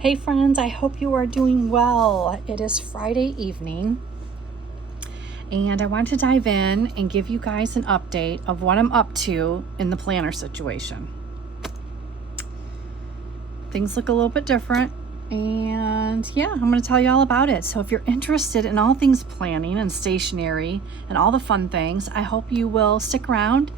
Hey friends, I hope you are doing well. It is Friday evening and I want to dive in and give you guys an update of what I'm up to in the planner situation. Things look a little bit different and yeah, I'm going to tell you all about it. So if you're interested in all things planning and stationery and all the fun things, I hope you will stick around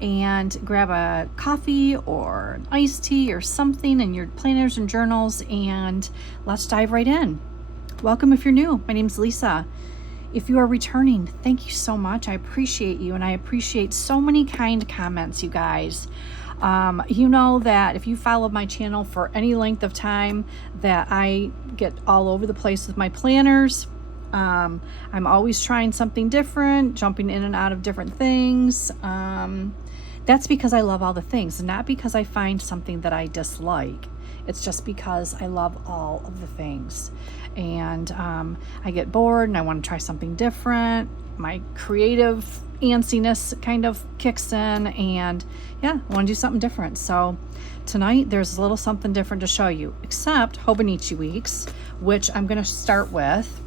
and grab a coffee or an iced tea or something in your planners and journals, and let's dive right in. Welcome if you're new. My name's Lisa. If you are returning, thank you so much. I appreciate you, and I appreciate so many kind comments, you guys. You know that if you followed my channel for any length of time, that I get all over the place with my planners. I'm always trying something different, jumping in and out of different things. That's because I love all the things, not because I find something that I dislike. It's just because I love all of the things. And I get bored and I want to try something different. My creative antsiness kind of kicks in, and yeah, I want to do something different. So tonight there's a little something different to show you, except Hobonichi weeks, which I'm going to start with.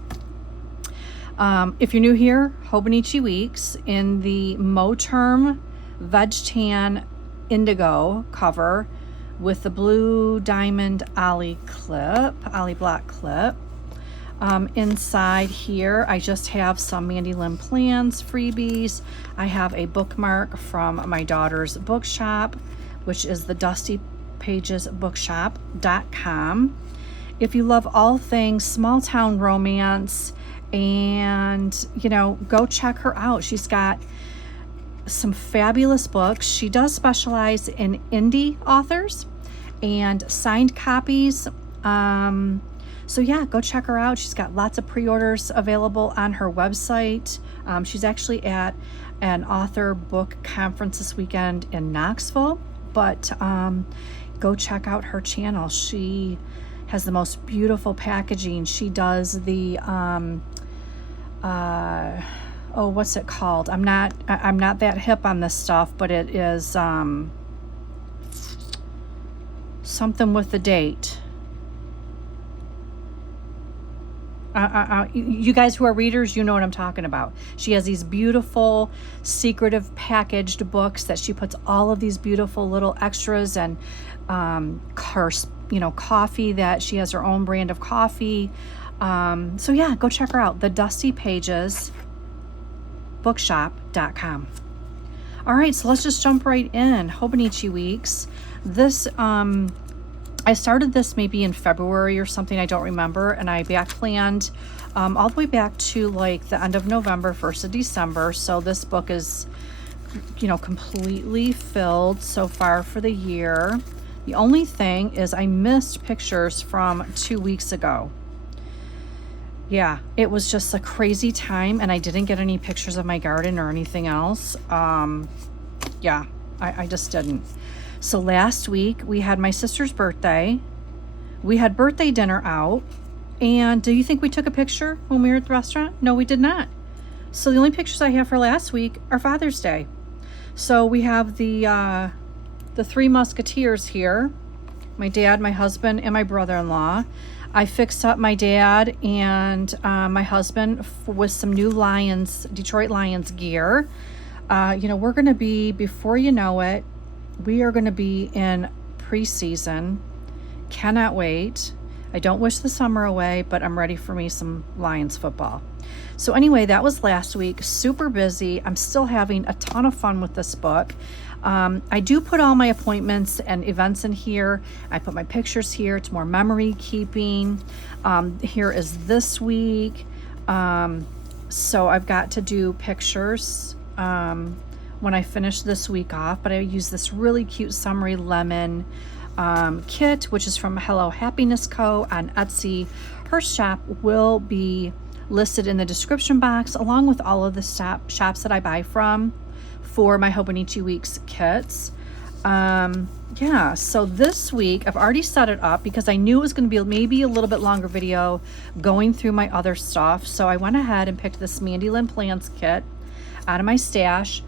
If you're new here, Hobonichi weeks in the Moterm Veg Tan Indigo cover with the blue diamond ollie block clip. Inside here, I just have some Mandy Lynn plans freebies. I have a bookmark from my daughter's bookshop, which is the dustypagesbookshop.com. If you love all things small town romance, and go check her out. She's got some fabulous books. She does specialize in indie authors and signed copies. So yeah, go check her out. She's got lots of pre-orders available on her website. She's actually at an author book conference this weekend in Knoxville, but go check out her channel. She has the most beautiful packaging. She does the what's it called? I'm not that hip on this stuff, but it is something with the date. You guys who are readers, you know what I'm talking about. She has these beautiful secretive packaged books that she puts all of these beautiful little extras and coffee, that she has her own brand of coffee. So yeah, go check her out. The dustypagesbookshop.com. All right, so let's just jump right in. Hobonichi weeks. This I started this maybe in February or something, I don't remember, and I back planned all the way back to like the end of November, 1st of December. So this book is, completely filled so far for the year. The only thing is I missed pictures from 2 weeks ago. Yeah, it was just a crazy time, and I didn't get any pictures of my garden or anything else. Yeah, I just didn't. So last week we had my sister's birthday. We had birthday dinner out. And do you think we took a picture when we were at the restaurant? No, we did not. So the only pictures I have for last week are Father's Day. So we have the three musketeers here. My dad, my husband, and my brother-in-law. I fixed up my dad and my husband with some new Detroit Lions gear. We're going to be, before you know it, we are going to be in preseason. Cannot wait. I don't wish the summer away, but I'm ready for me some Lions football. So anyway, that was last week. Super busy. I'm still having a ton of fun with this book. I do put all my appointments and events in here. I put my pictures here. It's more memory keeping. Here is this week. So I've got to do pictures when I finish this week off, but I use this really cute Summery Lemon kit, which is from Hello Happiness Co. on Etsy. Her shop will be listed in the description box, along with all of the shops that I buy from for my Hobonichi Weeks kits. Yeah, so this week I've already set it up because I knew it was going to be maybe a little bit longer video going through my other stuff. So I went ahead and picked this Mandy Lynn Plants kit out of my stash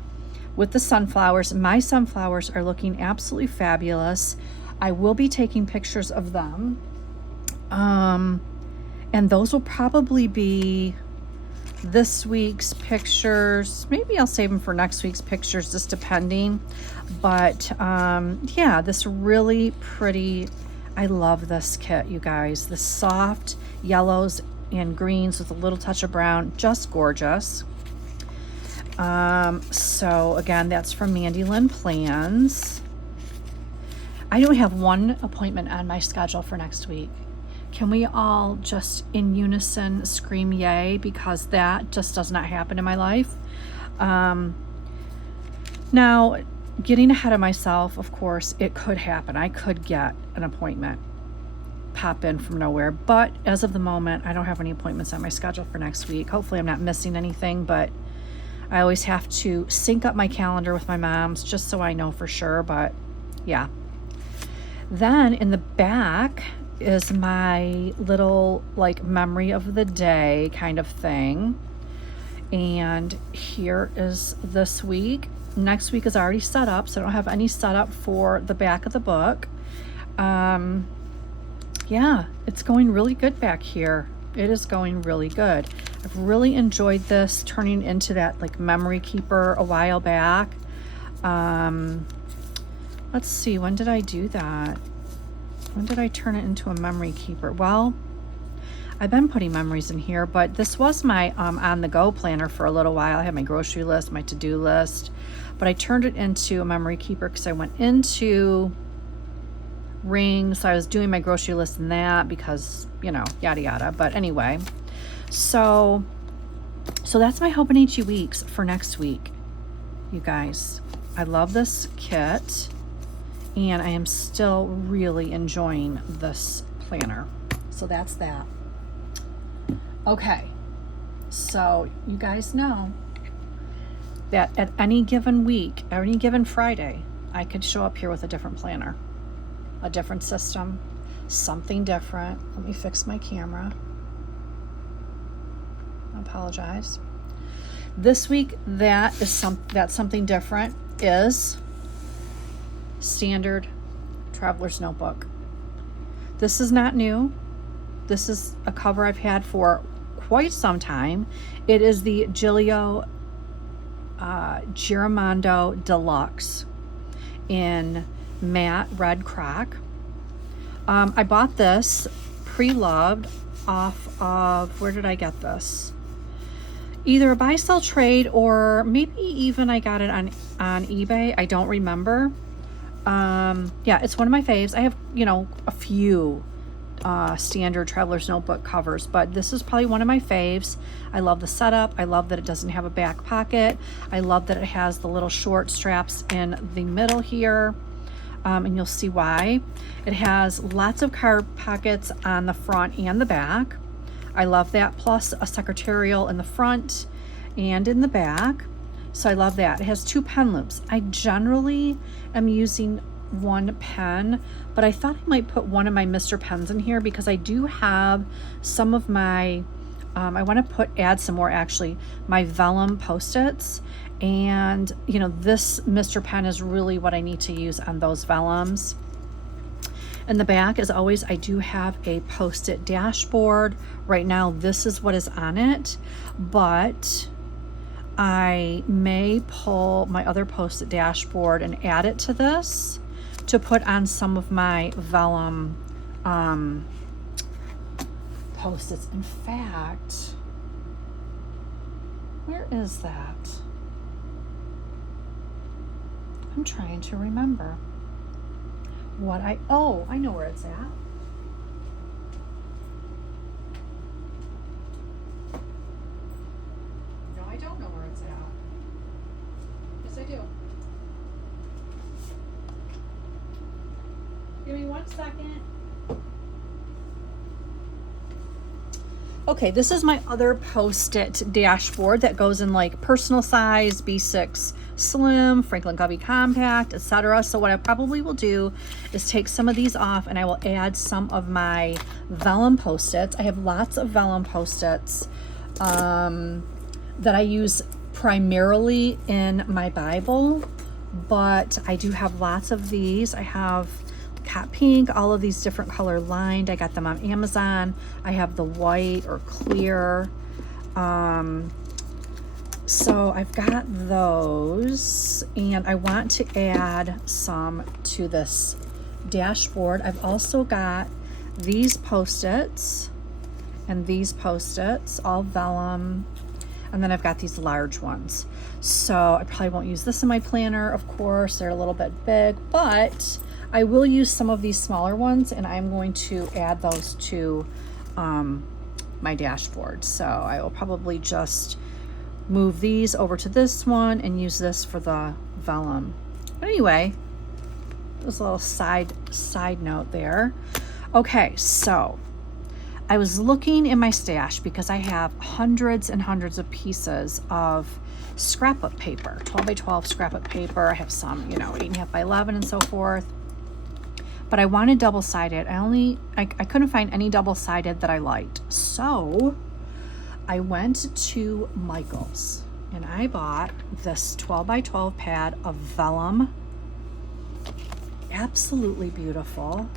with the sunflowers. My sunflowers are looking absolutely fabulous. I will be taking pictures of them. And those will probably be this week's pictures. Maybe I'll save them for next week's pictures, just depending. But yeah, this really pretty, I love this kit, you guys. The soft yellows and greens with a little touch of brown, just gorgeous. So again, that's from Mandy Lynn Plans. I don't have one appointment on my schedule for next week. Can we all just in unison scream yay, because that just does not happen in my life. Now, getting ahead of myself, of course, it could happen. I could get an appointment pop in from nowhere, but as of the moment, I don't have any appointments on my schedule for next week. Hopefully I'm not missing anything, but I always have to sync up my calendar with my mom's just so I know for sure. But yeah. Then in the back is my little like memory of the day kind of thing. And here is this week. Next week is already set up, so I don't have any setup for the back of the book. Yeah, it's going really good back here. It is going really good. I've really enjoyed this, turning into that like memory keeper a while back. Let's see, when did I do that? When did I turn it into a memory keeper? Well, I've been putting memories in here, but this was my on-the-go planner for a little while. I had my grocery list, my to-do list, but I turned it into a memory keeper because I went into rings. So I was doing my grocery list in that because, you know, yada yada. But anyway, so that's my Hobonichi weeks for next week, you guys. I love this kit, and I am still really enjoying this planner. So that's that. Okay, so you guys know that at any given week, any given Friday, I could show up here with a different planner, a different system, something different. Let me fix my camera. I apologize. This week, that's something different is standard traveler's notebook. This is not new. This is a cover I've had for quite some time. It is the Gillio Giramondo Deluxe in matte red crack. I bought this pre-loved off of, where did I get this? Either a buy sell trade, or maybe even I got it on eBay. I don't remember. Yeah, it's one of my faves. I have, you know, a few standard traveler's notebook covers, but this is probably one of my faves. I love the setup. I love that it doesn't have a back pocket. I love that it has the little short straps in the middle here, and you'll see why. It has lots of card pockets on the front and the back. I love that, plus a secretarial in the front and in the back. So I love that. It has 2 pen loops. I generally am using one pen, but I thought I might put one of my Mr. Pens in here because I do have some of my, I want to add some more actually, my vellum Post-its. And you know, this Mr. Pen is really what I need to use on those vellums. In the back, as always, I do have a Post-it dashboard. Right now, this is what is on it, but I may pull my other Post-it dashboard and add it to this to put on some of my vellum Post-its. In fact, where is that? I'm trying to remember what I know where it's at. No, I don't know where it's at. Yes, I do. Give me 1 second. Okay, this is my other Post-it dashboard that goes in like personal size, B6 Slim, Franklin Covey Compact, etc. So what I probably will do is take some of these off and I will add some of my vellum Post-its. I have lots of vellum Post-its that I use primarily in my Bible, but I do have lots of these. I have, cat pink, all of these different color lined. I got them on Amazon. I have the white or clear. So I've got those, and I want to add some to this dashboard. I've also got these Post-its and these Post-its, all vellum, and then I've got these large ones. So I probably won't use this in my planner, of course. They're a little bit big, but I will use some of these smaller ones, and I'm going to add those to my dashboard. So I will probably just move these over to this one and use this for the vellum. But anyway, there's a little side note there. Okay, so I was looking in my stash because I have hundreds and hundreds of pieces of scrapbook paper, 12 by 12 scrapbook paper. I have some, 8.5 by 11 and so forth. But I wanted double-sided. I couldn't find any double-sided that I liked. So I went to Michael's and I bought this 12 by 12 pad of vellum. Absolutely beautiful.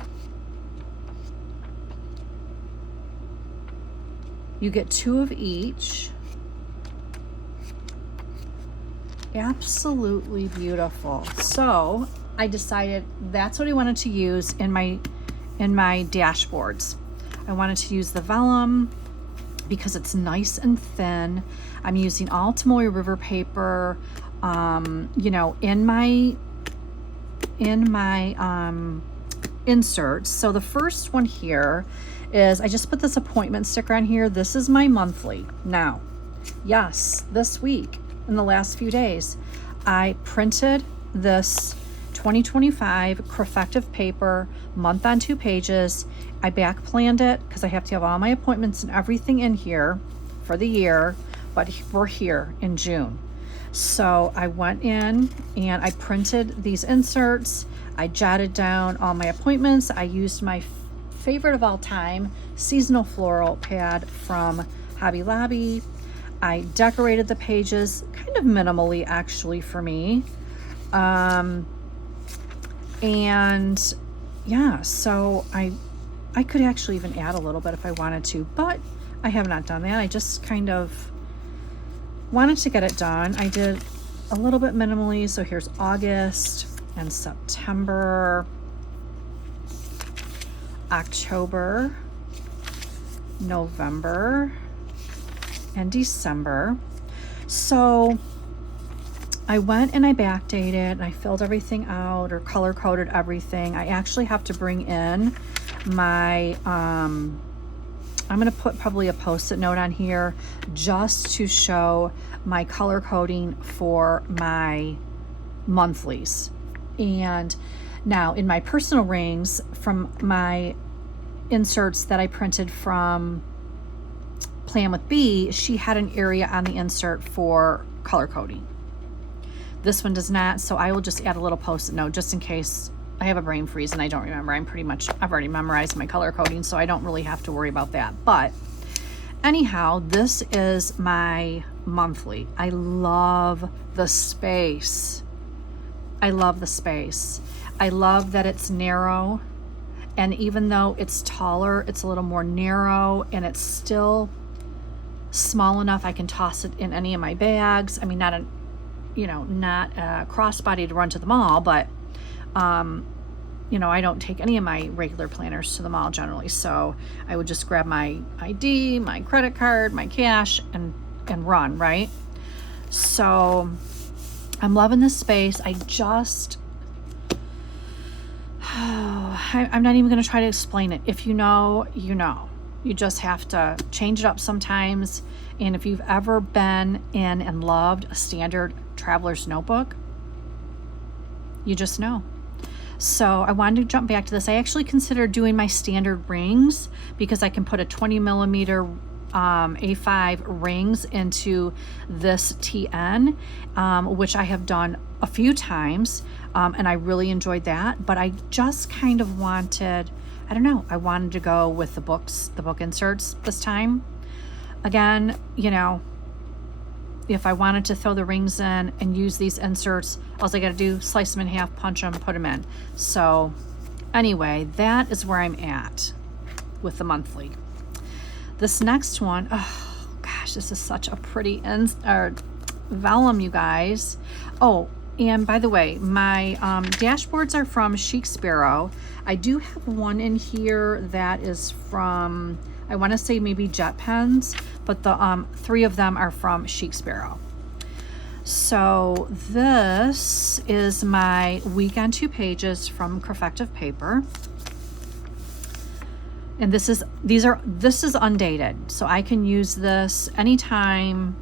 You get 2 of each. Absolutely beautiful. So I decided that's what I wanted to use in my dashboards. I wanted to use the vellum because it's nice and thin. I'm using all Tomoe River paper, in my inserts. So the first one here is, I just put this appointment sticker on here. This is my monthly. Now, yes, this week, in the last few days, I printed this 2025 Crefective paper, month on 2 pages. I back planned it because I have to have all my appointments and everything in here for the year, but we're here in June. So I went in and I printed these inserts. I jotted down all my appointments. I used my favorite of all time, seasonal floral pad from Hobby Lobby. I decorated the pages kind of minimally, actually, for me. And yeah, so I could actually even add a little bit if I wanted to, but I have not done that. I just kind of wanted to get it done. I did a little bit minimally. So here's August and September, October, November, and December. So I went and I backdated and I filled everything out or color coded everything. I actually have to bring in my, I'm going to put probably a Post-it note on here just to show my color coding for my monthlies. And now in my personal rings, from my inserts that I printed from Plan with B, she had an area on the insert for color coding. This one does not, so I will just add a little Post-it note just in case I have a brain freeze and I don't remember. I've already memorized my color coding, so I don't really have to worry about that. But anyhow, this is my monthly. I love the space. I love the space. I love that it's narrow, and even though it's taller, it's a little more narrow, and it's still small enough I can toss it in any of my bags. I mean, not a crossbody to run to the mall, but I don't take any of my regular planners to the mall generally, so I would just grab my ID, my credit card, my cash, and run, right? So I'm loving this space. I'm not even going to try to explain it. If you know, you know. You just have to change it up sometimes. And if you've ever been in and loved a standard traveler's notebook, you just know. So I wanted to jump back to this. I actually considered doing my standard rings because I can put a 20 millimeter A5 rings into this TN, which I have done a few times, and I really enjoyed that. But I just kind of wanted, I wanted to go with the book inserts this time. Again, if I wanted to throw the rings in and use these inserts, all I got to do, slice them in half, punch them, put them in. So Anyway, that is where I'm at with the monthly. This next one, oh gosh, this is such a pretty vellum, you guys. Oh, and by the way, my dashboards are from Chic Sparrow. I do have one in here that is from, I want to say maybe Jet Pens, but the 3 of them are from Chic Sparrow. So this is my week on 2 pages from Perfective Paper. And this is undated, so I can use this anytime.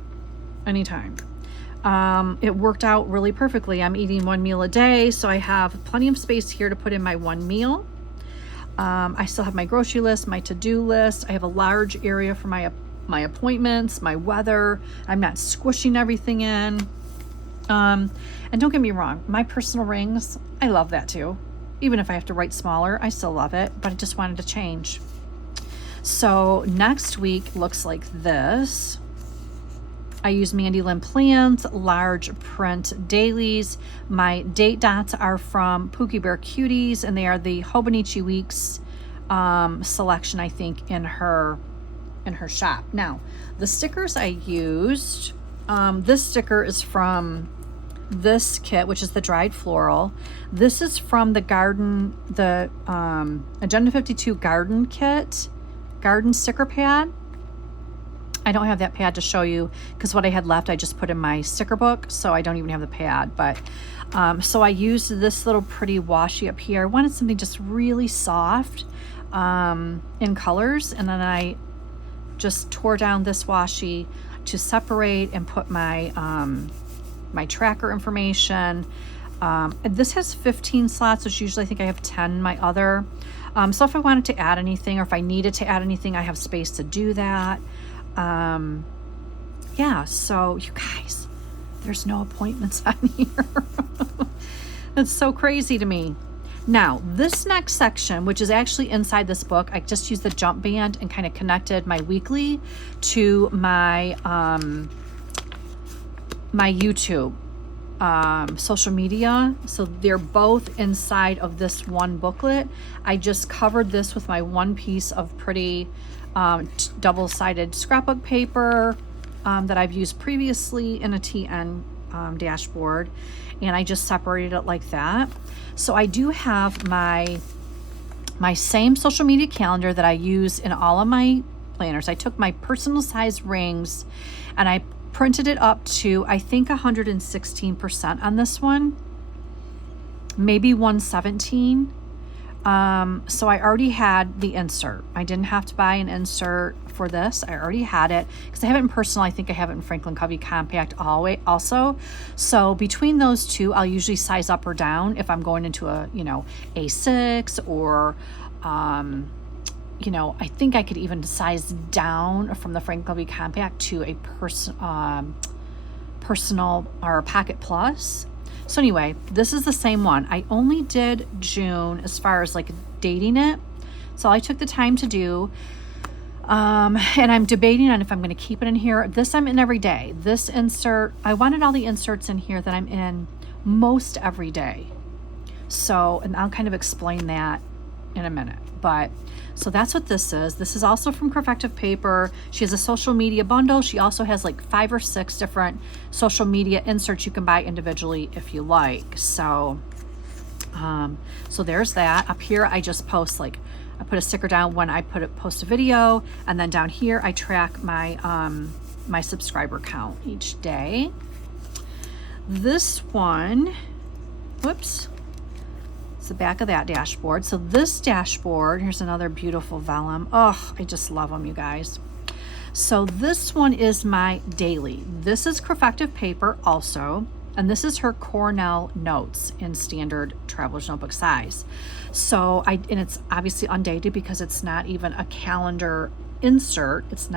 It worked out really perfectly. I'm eating 1 meal a day, so I have plenty of space here to put in my 1 meal. I still have my grocery list, my to-do list. I have a large area for my appointments, my weather. I'm not squishing everything in. And don't get me wrong, my personal rings, I love that too. Even if I have to write smaller, I still love it, but I just wanted to change. So next week looks like this. I use Mandy Lynn Plans, large print dailies. My date dots are from Pookie Bear Cuties, and they are the Hobonichi Weeks selection, I think, in her shop. Now, the stickers I used, this sticker is from this kit, which is the dried floral. This is from the Agenda 52 garden kit, garden sticker pad. I don't have that pad to show you because what I had left I just put in my sticker book, so I don't even have the pad. But so I used this little pretty washi up here. I wanted something just really soft in colors, and then I just tore down this washi to separate and put my my tracker information. This has 15 slots, which usually I think I have 10 in my other. So if I wanted to add anything, or if I needed to add anything, I have space to do that. Yeah, so you guys, there's no appointments on here. That's so crazy to me. Now, this next section, which is actually inside this book, I just used the jump band and kind of connected my weekly to my my YouTube social media. So they're both inside of this one booklet. I just covered this with my one piece of pretty double-sided scrapbook paper that I've used previously in a TN dashboard, and I just separated it like that. So I do have my same social media calendar that I use in all of my planners. I took my personal size rings and I printed it up to, I think, 116% on this one, maybe 117. So I already had the insert. I didn't have to buy an insert for this. I already had it because I have it in personal. I think I have it in Franklin Covey Compact also. So between those two, I'll usually size up or down if I'm going into a, A6 or, I think I could even size down from the Franklin Covey Compact to a personal or a Pocket Plus. So anyway, this is the same one. I only did June as far as like dating it. So I took the time to do. And I'm debating on if I'm going to keep it in here. This I'm in every day. This insert, I wanted all the inserts in here that I'm in most every day. So, and I'll kind of explain that in a minute. But so that's what this is. This is also from Perfective Paper. She has a social media bundle. She also has like 5 or 6 different social media inserts you can buy individually if you like. So, so there's that. Up here, I just post I put a sticker down when I post a video, and then down here I track my my subscriber count each day. This one, whoops. The back of that dashboard. So this dashboard, here's another beautiful vellum. Oh, I just love them, you guys. So this one is my daily. This is Perfective Paper also, and this is her Cornell Notes in standard traveler's notebook size. So and it's obviously undated because it's not even a calendar insert. It's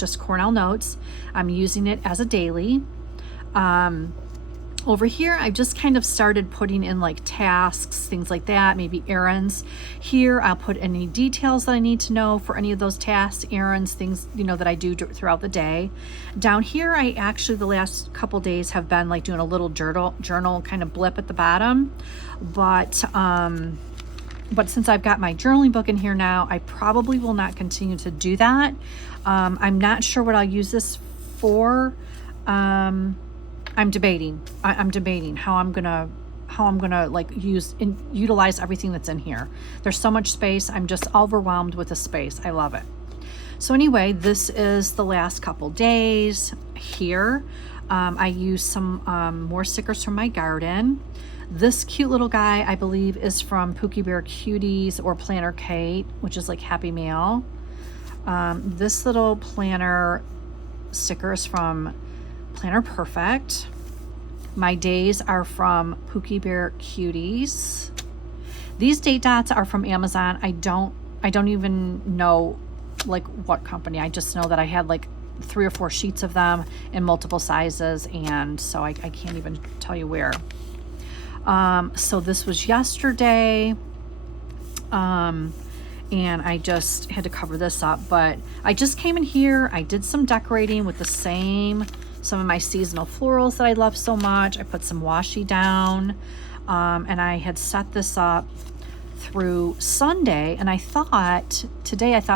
just Cornell Notes. I'm using it as a daily. Over here, I've just kind of started putting in like tasks, things like that, maybe errands. Here, I'll put any details that I need to know for any of those tasks, errands, things, that I do throughout the day. Down here, I actually, the last couple days have been like doing a little journal kind of blip at the bottom. But But since I've got my journaling book in here now, I probably will not continue to do that. I'm not sure what I'll use this for. I'm debating. I'm debating how I'm gonna like utilize everything that's in here. There's so much space. I'm just overwhelmed with the space. I love it. So anyway, this is the last couple days here. I used some more stickers from my garden. This cute little guy, I believe, is from Pookie Bear Cuties or Planner Kate, which is like Happy Meal. This little planner sticker is from Planner Perfect. My days are from Pookie Bear Cuties. These date dots are from Amazon. I don't even know like what company. I just know that I had like 3 or 4 sheets of them in multiple sizes, and so I can't even tell you where. So this was yesterday, and I just had to cover this up, but I just came in here. I did some decorating with some of my seasonal florals that I love so much. I put some washi down, and I had set this up through Sunday, and I thought,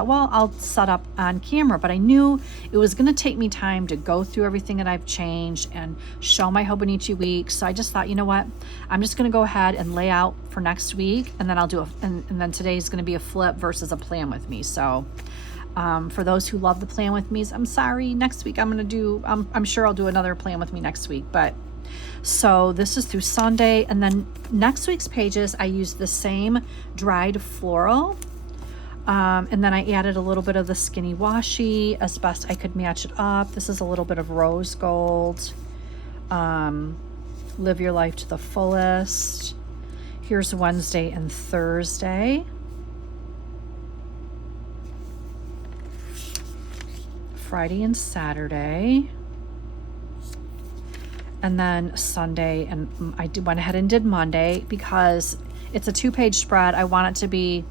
well, I'll set up on camera, but I knew it was going to take me time to go through everything that I've changed and show my Hobonichi week. So I just thought, you know what, I'm just going to go ahead and lay out for next week, and then I'll do and then today's going to be a flip versus a plan with me. So for those who love the plan with me's, I'm sorry, next week I'm sure I'll do another plan with me next week. But so this is through Sunday, and then next week's pages I used the same dried floral, and then I added a little bit of the skinny washi as best I could match it up. This is a little bit of rose gold. Live your life to the fullest. Here's Wednesday and Thursday. Friday and Saturday. And then Sunday, and I went ahead and did Monday because it's a 2-page spread. I want it to be,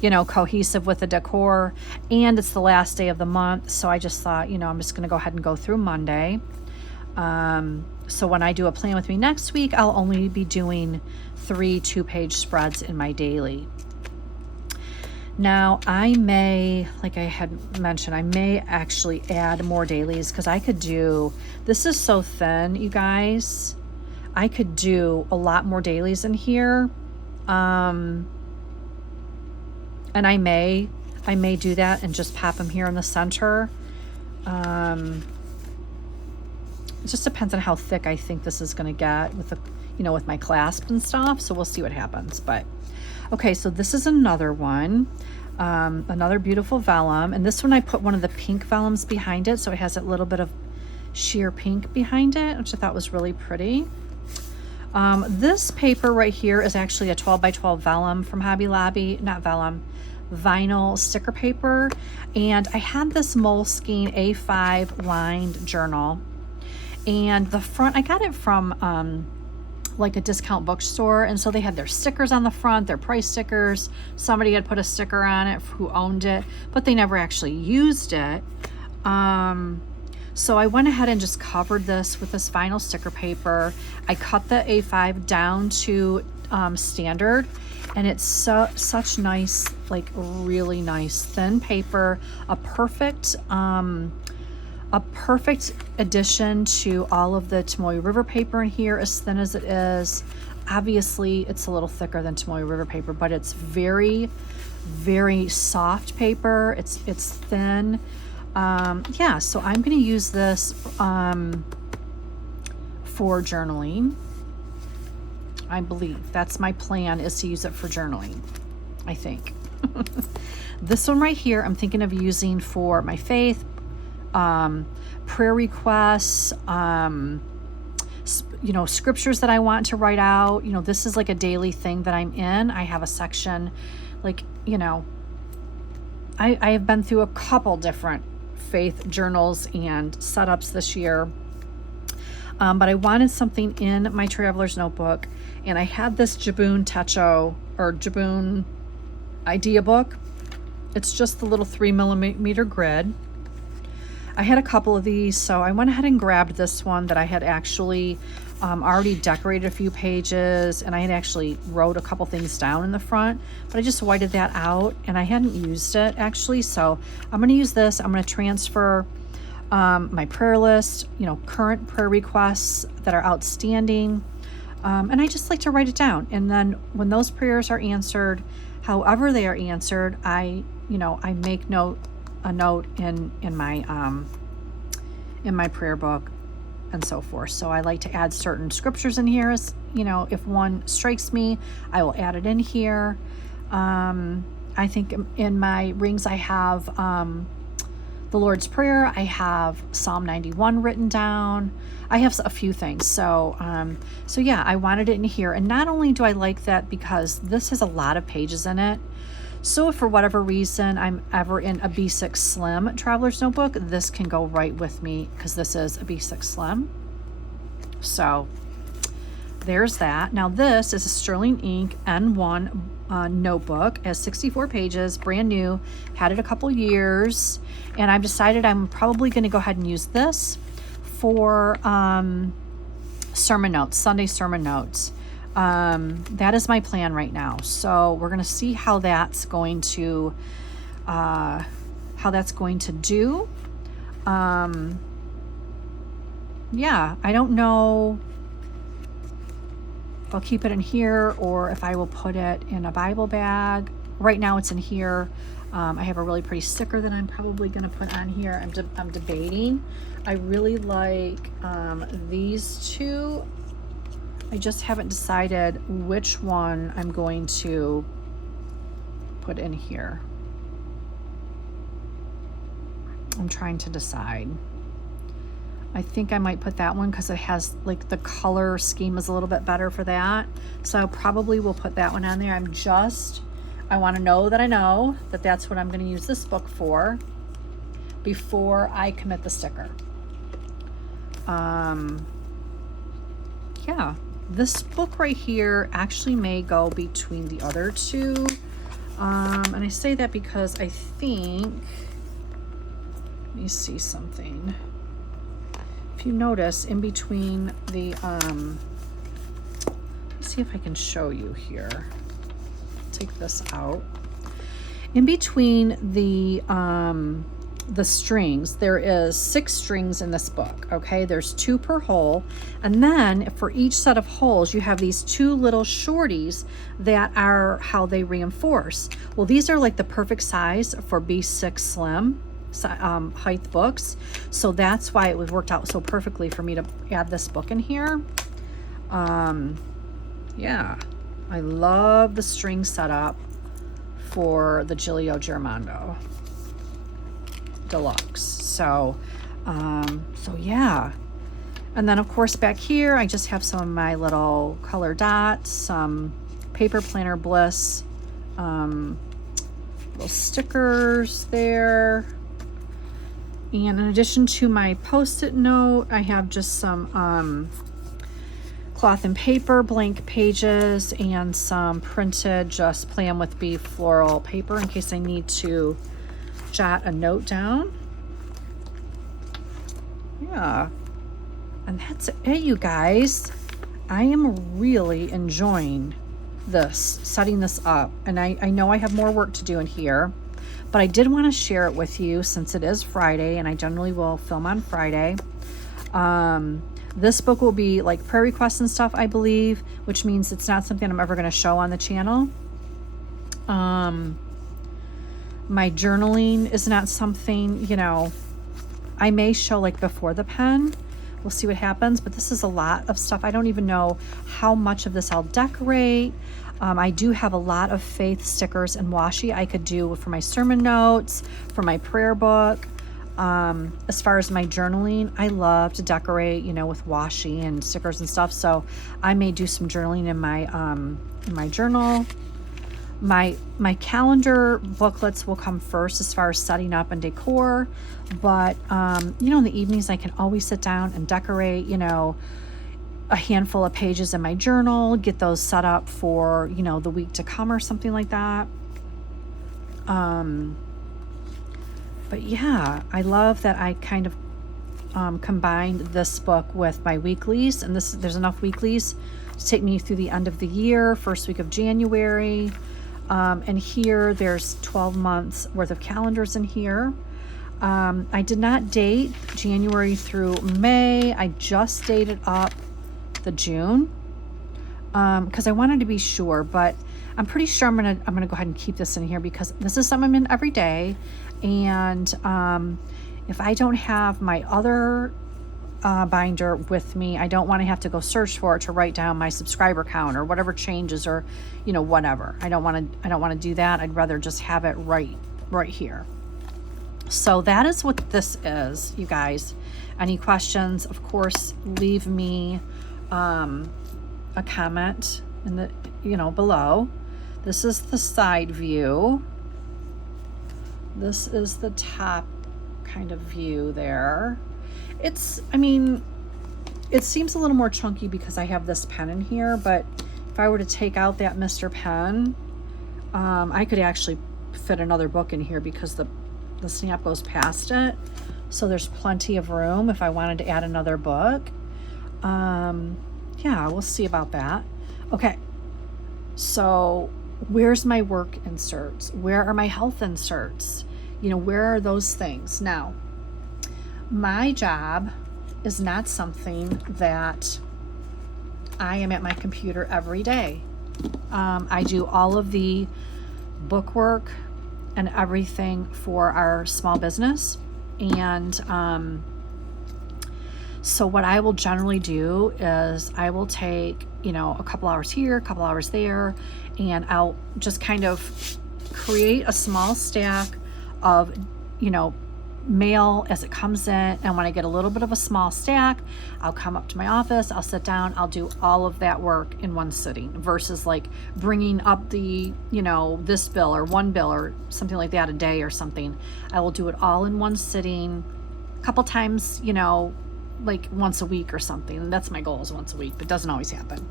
cohesive with the decor, and it's the last day of the month. So I just thought, I'm just going to go ahead and go through Monday. So when I do a plan with me next week, I'll only be doing 3 2-page spreads in my daily. Now I may, like I had mentioned, I may actually add more dailies because I could do, this is so thin, you guys. I could do a lot more dailies in here. And I may do that and just pop them here in the center. It just depends on how thick I think this is going to get with the, with my clasp and stuff. So we'll see what happens. But okay, so this is another one, another beautiful vellum, and this one I put one of the pink vellums behind it, so it has a little bit of sheer pink behind it, which I thought was really pretty. This paper right here is actually a 12 by 12 vellum from Hobby Lobby, not vellum, vinyl sticker paper, and I had this Moleskine A5 lined journal, and the front, I got it from like a discount bookstore, and so they had their stickers on the front, their price stickers. Somebody had put a sticker on it who owned it, but they never actually used it. So I went ahead and just covered this with this vinyl sticker paper. I cut the A5 down to standard, and it's such nice, like really nice thin paper, a perfect addition to all of the Tomoe River paper in here, as thin as it is. Obviously it's a little thicker than Tomoe River paper, but it's very, very soft paper. It's thin. Yeah, so I'm going to use this for journaling. I believe that's my plan, is to use it for journaling, I think. This one right here I'm thinking of using for my faith, prayer requests, scriptures that I want to write out. This is like a daily thing that I'm in. I have a section, like, I have been through a couple different faith journals and setups this year, but I wanted something in my traveler's notebook, and I had this Jabun Techo or Jabun idea book. It's just the little 3mm grid. I had a couple of these, so I went ahead and grabbed this one that I had actually already decorated a few pages, and I had actually wrote a couple things down in the front, but I just whited that out and I hadn't used it actually. So I'm going to use this. I'm going to transfer my prayer list, current prayer requests that are outstanding. And I just like to write it down. And then when those prayers are answered, however they are answered, I make a note in my prayer book and so forth. So I like to add certain scriptures in here. As if one strikes me, I will add it in here. I think in my rings I have the Lord's Prayer. I have Psalm 91 written down. I have a few things. So yeah, I wanted it in here. And not only do I like that because this has a lot of pages in it. So if for whatever reason I'm ever in a B6 Slim Traveler's Notebook, this can go right with me because this is a B6 Slim. So there's that. Now this is a Sterling Ink N1 notebook. It has 64 pages, brand new, had it a couple years, and I've decided I'm probably going to go ahead and use this for sermon notes, Sunday sermon notes. That is my plan right now. So we're going to see how that's going to do. Yeah, I don't know if I'll keep it in here or if I will put it in a Bible bag. Right now it's in here. I have a really pretty sticker that I'm probably going to put on here. I'm debating. I really like these two. I just haven't decided which one I'm going to put in here. I'm trying to decide. I think I might put that one because it has like the color scheme is a little bit better for that. So I probably will put that one on there. I want to know that that's what I'm going to use this book for before I commit the sticker. Yeah. This book right here actually may go between the other two. And I say that because I think, let me see something. If you notice in between the, let's see if I can show you here. Take this out. In between the strings, there is 6 strings in this book. Okay, there's 2 per hole, and then for each set of holes you have these 2 little shorties that are how they reinforce. Well, these are like the perfect size for B6 Slim height books, so that's why it was worked out so perfectly for me to add this book in here. Yeah, I love the string setup for the Gillio Germando Deluxe. So yeah. And then of course back here I just have some of my little color dots, some Paper Planner Bliss little stickers there. And in addition to my post-it note, I have just some cloth and paper, blank pages, and some printed just Plan with B floral paper in case I need to jot a note down. Yeah, and that's it, you guys. I am really enjoying this, setting this up, and I know I have more work to do in here, but I did want to share it with you since it is Friday, and I generally will film on Friday. This book will be like prayer requests and stuff, I believe, which means it's not something I'm ever going to show on the channel. My journaling is not something, I may show like before the pen. We'll see what happens, but this is a lot of stuff. I don't even know how much of this I'll decorate. I do have a lot of faith stickers and washi I could do for my sermon notes, for my prayer book. As far as my journaling, I love to decorate, with washi and stickers and stuff. So I may do some journaling in my journal. My calendar booklets will come first as far as setting up and decor, but in the evenings I can always sit down and decorate, a handful of pages in my journal, get those set up for, the week to come or something like that. But yeah, I love that I kind of combined this book with my weeklies, and there's enough weeklies to take me through the end of the year, first week of January. And here there's 12 months worth of calendars in here. I did not date January through May. I just dated up the June because I wanted to be sure, but I'm pretty sure I'm gonna go ahead and keep this in here because this is something I'm in every day. And if I don't have my other binder with me, I don't want to have to go search for it to write down my subscriber count or whatever changes, or whatever. I don't want to do that. I'd rather just have it right here. So that is what this is, you guys. Any questions, of course, leave me a comment in the below. This is the side view. This is the top kind of view there. It seems a little more chunky because I have this pen in here, but if I were to take out that Mr. Pen, I could actually fit another book in here because the snap goes past it. So there's plenty of room if I wanted to add another book. Yeah, we'll see about that. Okay, so where's my work inserts? Where are my health inserts? Where are those things? Now, my job is not something that I am at my computer every day. I do all of the book work and everything for our small business. And so what I will generally do is I will take, a couple hours here, a couple hours there, and I'll just kind of create a small stack of, mail as it comes in. And when I get a little bit of a small stack, I'll come up to my office, I'll sit down, I'll do all of that work in one sitting versus like bringing up the, this bill or one bill or something like that a day or something. I will do it all in one sitting a couple times, like once a week or something. And that's my goal, is once a week, but it doesn't always happen.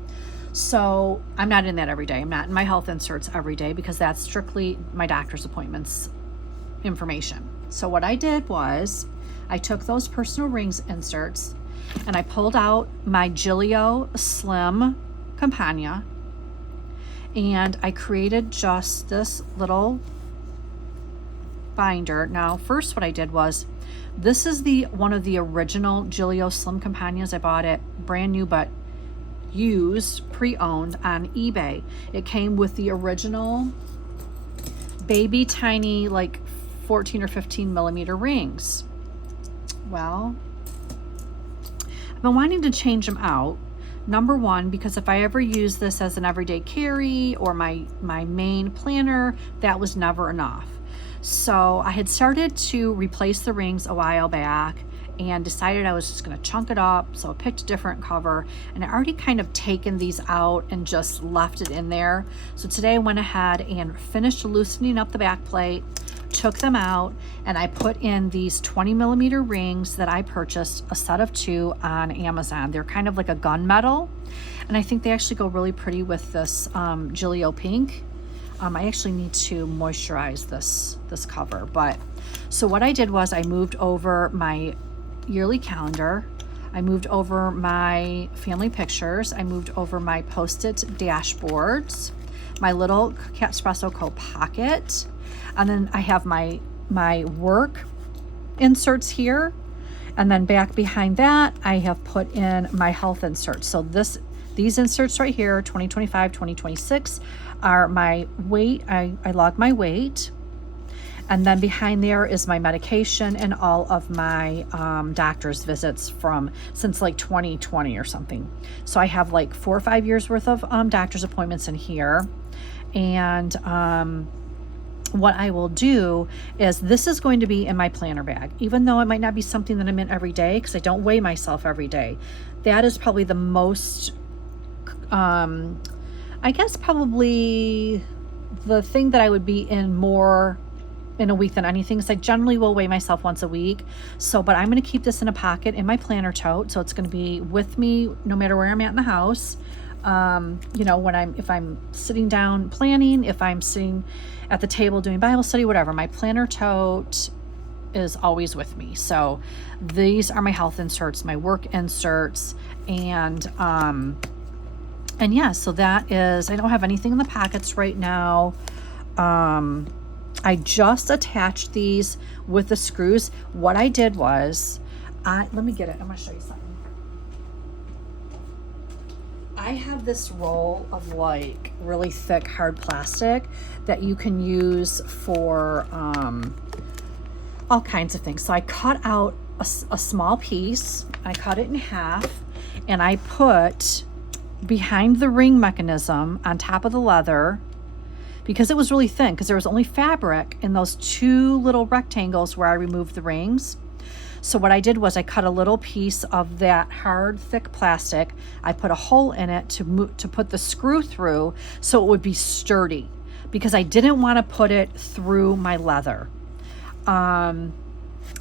So I'm not in that every day. I'm not in my health inserts every day because that's strictly my doctor's appointments information. So what I did was I took those personal rings inserts and I pulled out my Gillio Slim Compagna, and I created just this little binder. Now, first what I did was, this is one of the original Gillio Slim Compagnas. I bought it brand new but used, pre-owned on eBay. It came with the original baby tiny, like 14 or 15 millimeter rings. Well, I've been wanting to change them out. Number one, because if I ever use this as an everyday carry or my main planner, that was never enough. So I had started to replace the rings a while back and decided I was just going to chunk it up. So I picked a different cover, and I already kind of taken these out and just left it in there. So today I went ahead and finished loosening up the back plate, took them out, and I put in these 20 millimeter rings that I purchased, a set of 2 on Amazon. They're kind of like a gunmetal, and I think they actually go really pretty with this Gillio pink. I actually need to moisturize this cover, but so what I did was I moved over my yearly calendar, I moved over my family pictures, I moved over my post-it dashboards, my little Espresso Co pocket, and then I have my work inserts here, and then back behind that I have put in my health inserts. So these inserts right here, 2025, 2026, are my weight. I log my weight, and then behind there is my medication and all of my doctor's visits since like 2020 or something. So I have like 4 or 5 years worth of doctor's appointments in here. And what I will do is, this is going to be in my planner bag, even though it might not be something that I'm in every day because I don't weigh myself every day. That is probably the most, I guess probably the thing that I would be in more in a week than anything, because I generally will weigh myself once a week. So, but I'm going to keep this in a pocket in my planner tote. So it's going to be with me no matter where I'm at in the house. If I'm sitting down planning, if I'm sitting at the table doing Bible study, whatever, my planner tote is always with me. So these are my health inserts, my work inserts, and yeah, so that is, I don't have anything in the pockets right now. I just attached these with the screws. What I did was, let me get it. I'm going to show you something. I have this roll of like really thick hard plastic that you can use for all kinds of things. So I cut out a small piece. I cut it in half, and I put behind the ring mechanism on top of the leather, because it was really thin, because there was only fabric in those two little rectangles where I removed the rings. So what I did was I cut a little piece of that hard, thick plastic. I put a hole in it to put the screw through so it would be sturdy, because I didn't want to put it through my leather.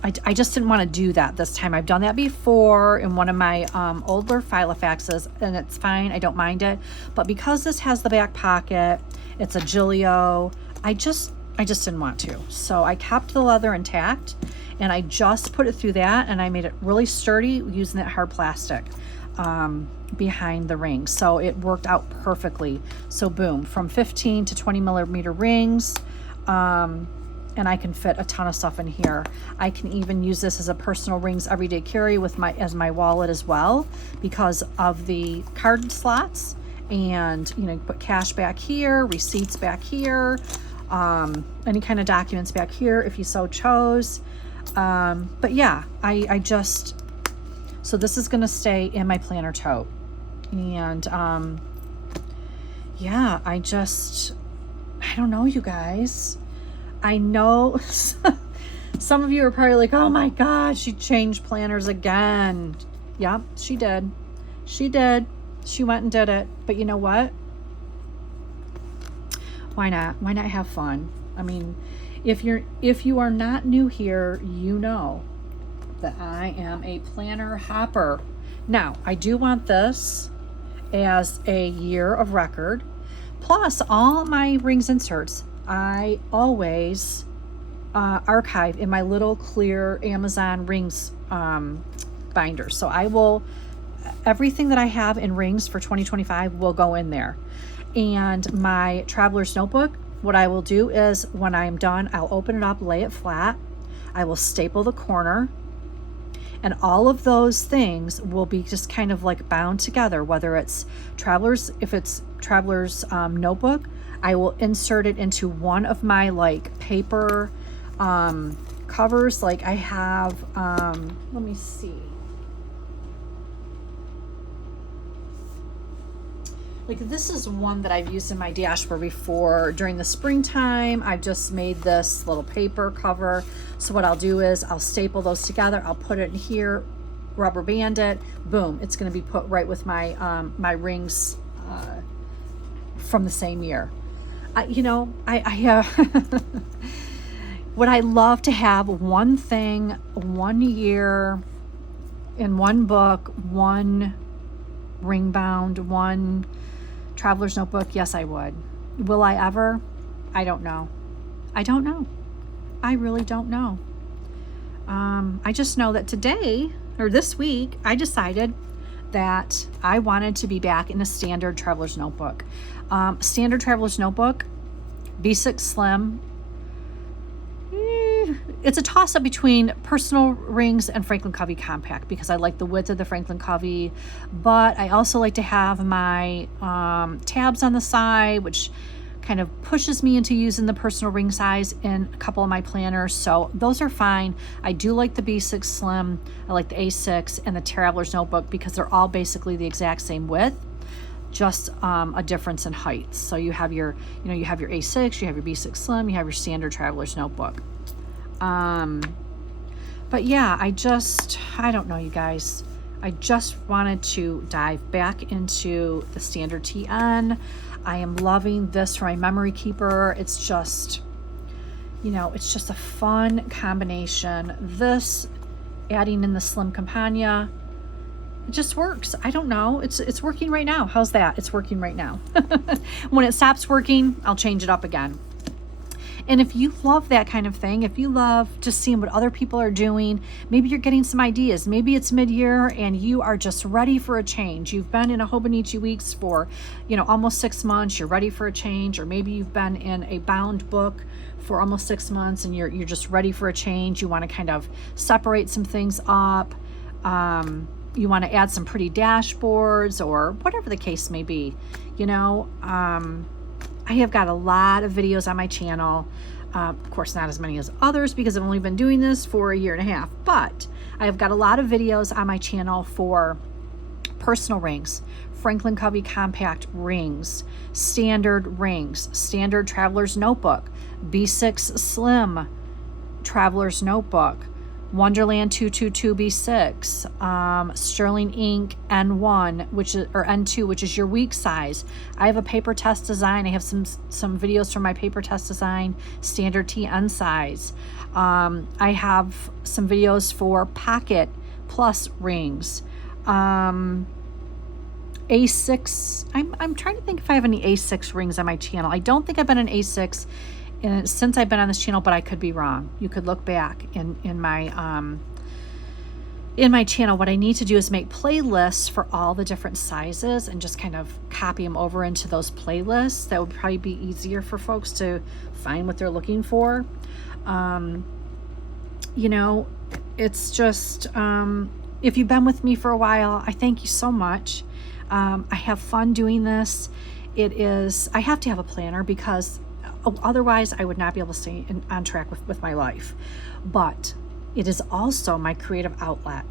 I just didn't want to do that this time. I've done that before in one of my older Filofaxes, and it's fine. I don't mind it. But because this has the back pocket, it's a Gillio, I just didn't want to. So I kept the leather intact, and I just put it through that, and I made it really sturdy using that hard plastic behind the ring. So it worked out perfectly. So boom, from 15 to 20 millimeter rings, and I can fit a ton of stuff in here. I can even use this as a personal rings everyday carry with as my wallet as well, because of the card slots. And you know, you put cash back here, receipts back here, any kind of documents back here if you so chose. But yeah, I just, so this is gonna stay in my planner tote. And yeah, I don't know, you guys. I know some of you are probably like, oh my God, she changed planners again. Yeah, she did. She did. She went and did it. But you know what? Why not? Why not have fun? I mean, if you are not new here, you know that I am a planner hopper. Now, I do want this as a year of record. Plus, all my rings inserts, I always archive in my little clear Amazon rings binder. So I will, everything that I have in rings for 2025 will go in there. And my traveler's notebook, what I will do is when I'm done, I'll open it up, lay it flat. I will staple the corner. And all of those things will be just kind of like bound together, whether it's if it's traveler's notebook, I will insert it into one of my like paper covers. Like I have, let me see. Like this is one that I've used in my dashboard before during the springtime. I've just made this little paper cover. So what I'll do is I'll staple those together. I'll put it in here, rubber band it, boom. It's gonna be put right with my, my rings from the same year. You know, I would I love to have one thing, 1 year in one book, one ring bound, one traveler's notebook? Yes, I would. Will I ever? I don't know. I don't know. I really don't know. I just know that today or this week, I decided that I wanted to be back in a standard traveler's notebook. Standard traveler's notebook, B6 Slim. It's a toss-up between personal rings and Franklin Covey compact, because I like the width of the Franklin Covey, but I also like to have my tabs on the side, which kind of pushes me into using the personal ring size in a couple of my planners. So those are fine. I do like the B6 Slim. I like the A6 and the Traveler's Notebook because they're all basically the exact same width, just a difference in height. So you have your, you have your A6, you have your B6 Slim, you have your standard Traveler's Notebook. But yeah, I don't know, you guys. I just wanted to dive back into the standard TN. I am loving this for my memory keeper. It's just, it's just a fun combination. This, adding in the Slim Compagna, it just works. I don't know. It's working right now. How's that? It's working right now. When it stops working, I'll change it up again. And if you love that kind of thing, if you love just seeing what other people are doing, maybe you're getting some ideas. Maybe it's mid-year and you are just ready for a change. You've been in a Hobonichi weeks for, almost 6 months. You're ready for a change. Or maybe you've been in a bound book for almost 6 months and you're just ready for a change. You want to kind of separate some things up. You want to add some pretty dashboards or whatever the case may be. I have got a lot of videos on my channel. Of course, not as many as others because I've only been doing this for a year and a half, but I have got a lot of videos on my channel for personal rings, Franklin Covey compact rings, standard rings, standard traveler's notebook, B6 slim traveler's notebook, Wonderland 222 B6, Sterling Ink N1, or N2, which is your week size. I have a paper test design. I have some videos from my paper test design, standard TN size. I have some videos for pocket plus rings. A6. I'm trying to think if I have any A6 rings on my channel. I don't think I've been an A6 since I've been on this channel, but I could be wrong. You could look back in my channel. What I need to do is make playlists for all the different sizes and just kind of copy them over into those playlists. That would probably be easier for folks to find what they're looking for. It's just, if you've been with me for a while, I thank you so much. I have fun doing this. I have to have a planner because otherwise I would not be able to stay on track with my life. But it is also my creative outlet.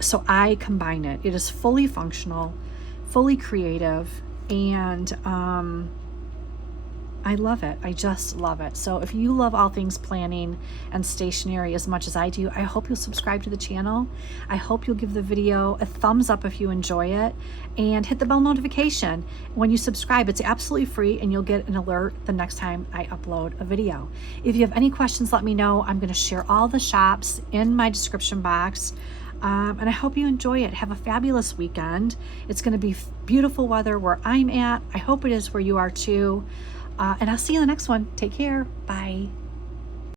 So I combine it. It is fully functional, fully creative, and I love it. I just love it. So if you love all things planning and stationery as much as I do, I hope you'll subscribe to the channel. I hope you'll give the video a thumbs up if you enjoy it, and hit the bell notification. When you subscribe, it's absolutely free and you'll get an alert the next time I upload a video. If you have any questions, let me know. I'm going to share all the shops in my description box. And I hope you enjoy it. Have a fabulous weekend. It's going to be beautiful weather where I'm at. I hope it is where you are too. And I'll see you in the next one. Take care. Bye.